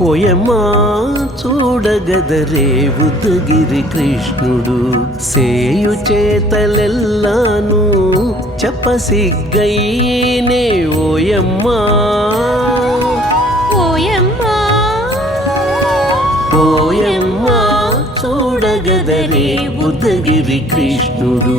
పోయమ్మా చూడగదరే ఉద్దగిరి కృష్ణుడు. సేయు చేతలెల్లాను చెప్పసిగ్గయ్యేనే ఓయమ్మా. ఓయమ్మా పోయమ్మా చూడగదరే ఉద్దగిరి కృష్ణుడు.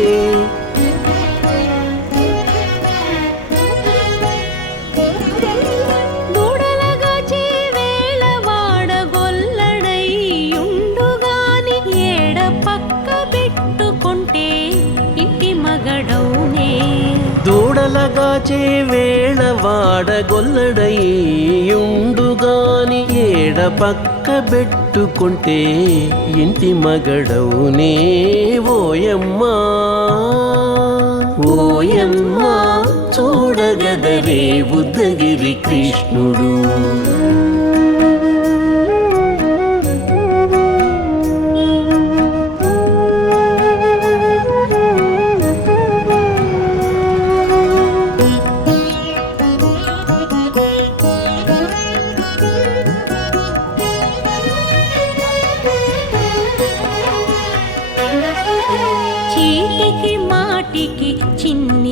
వాడగొల్లడయ్యుండుగాని ఏడ పక్క పెట్టుకుంటే ఇంటి మగడవునే ఓయమ్మా. ఓయమ్మా చూడగదరే బుద్ధగిరి కృష్ణుడు.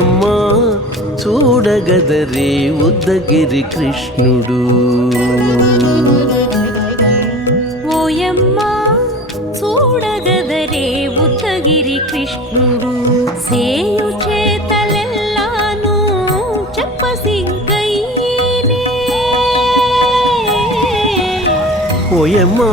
ఓయమ్మా చూడగదరే ఉద్దగిరి కృష్ణుడు. ఓయమ్మా చూడగదరే ఉత్తగిరి కృష్ణుడు. సేయు చేతలెల్లాను చెప్పసిగ్గయ్యేనే ఓయమ్మా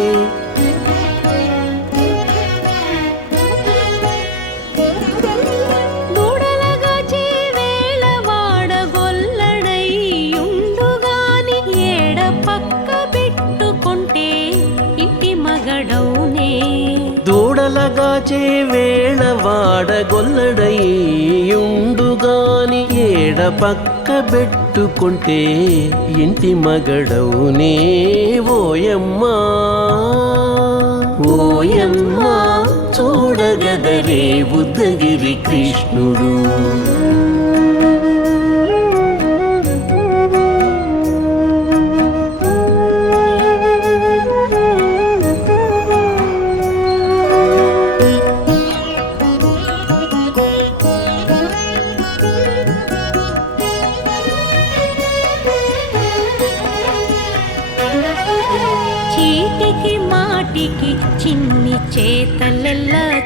పక్క పెట్టుకుంటే ఇంటి మగడవునే ఓయమ్మా ఓయమ్మా చూడగదరే బుద్ధగిరి కృష్ణుడు.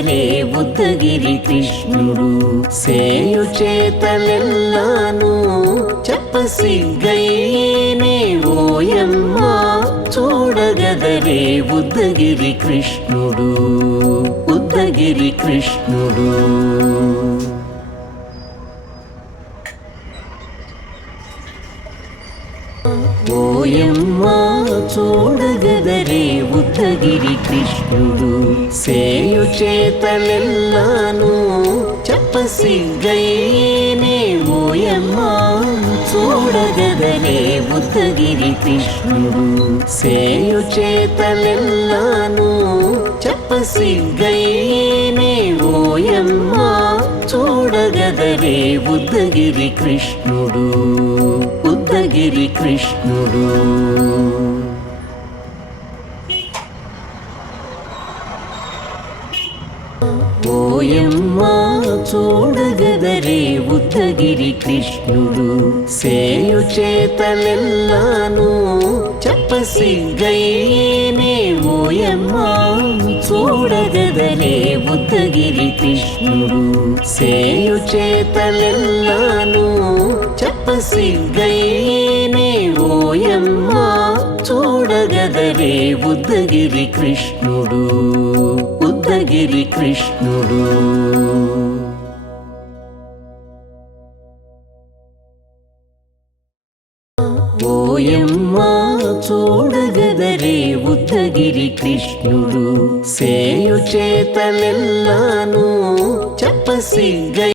చూడగదరే బుద్ధగిరి కృష్ణుడు. సేయు చేతలెల్లాను చెప్పసిగ్గయ్యేనే ఓయమ్మా. చూడగదరే బుద్ధగిరి కృష్ణుడు బుద్ధగిరి కృష్ణుడు. ఓయమ్మా చూడగదరే ఉత్తగిరి కృష్ణుడు. సేయు చేతలెల్లాను చెప్పసిగ్గయ్యేనే ఓయమ్మా. చూడగదరే ఉత్తగిరి కృష్ణుడు. సేయు చేతలెల్లాను చెప్పసిగ్గయ్యేనే ఓయమ్మా. చూడగదరే ఉద్దగిరి కృష్ణుడు ఉద్దగిరి కృష్ణుడు. ఓయమ్మా చూడగదరే ఉత్తగిరి కృష్ణుడు. సేయు చేతలెల్లాను చెప్పసిగ్గయ్యేనే ఓయమ్మా. చూడగదరే ఉత్తగిరి కృష్ణుడు. సేయు చేతలెల్లాను చెప్పసిగ్గయ్యే చూడగదరే ఉద్దగిరి కృష్ణుడు ఉద్దగిరి కృష్ణుడు. ఓయమ్మా చూడగదరే ఉద్దగిరి కృష్ణుడు సేయు చేతలెల్లాను చెప్పసిగ్గ